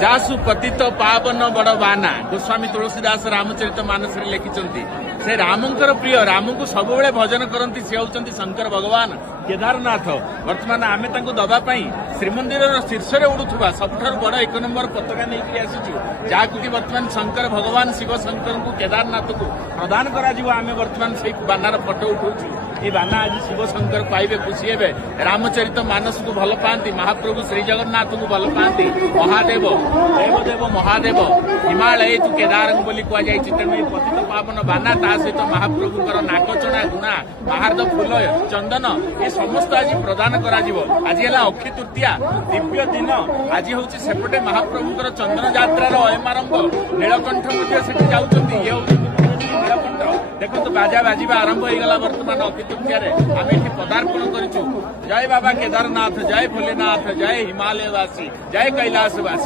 जासु पतित पावन बड़ बाना गोस्वामी तुलसीदास रामचरित मानस लिखिं से रामंकर प्रिय राम को सब भजन करती सी होती शंकर भगवान केदारनाथ बर्तमान आम दवाई श्रीमंदिर शीर्ष में उड़ुवा सबुठ बड़ 1 नंबर पताका नहीं आसुचु जहाँकि बर्तमान शंकर भगवान शिव शंकर को केदारनाथ को प्रदान करें बर्तमान से बानार फटो उठाऊ ये बाना आज शिव शंकर पाइबे खुशी हे रामचरित मानस को भल पाती महाप्रभु श्री जगन्नाथ को भल पाती महादेव देवदेव महादेव हिमालय तू केदार बोली कहुई तेणु पतित पावन बाना ता सहित महाप्रभुकर नाकचना गुणा महार्द फूल चंदन ये समस्त आज प्रदान करा आज है अक्षय तृतीया दिव्य दिन आज हूँ सेपटे महाप्रभुकर चंदन यात्रार अयमारंभ नीलकंठ जाऊँगी ये देखो बाजा बाजा आरंभ हो गला बर्तमान अक्षय तृतीया आम ये पदार्पण करूँ जय बाबा केदारनाथ जय भोलेनाथ जय हिमालयवासी जय कैलाशवासी।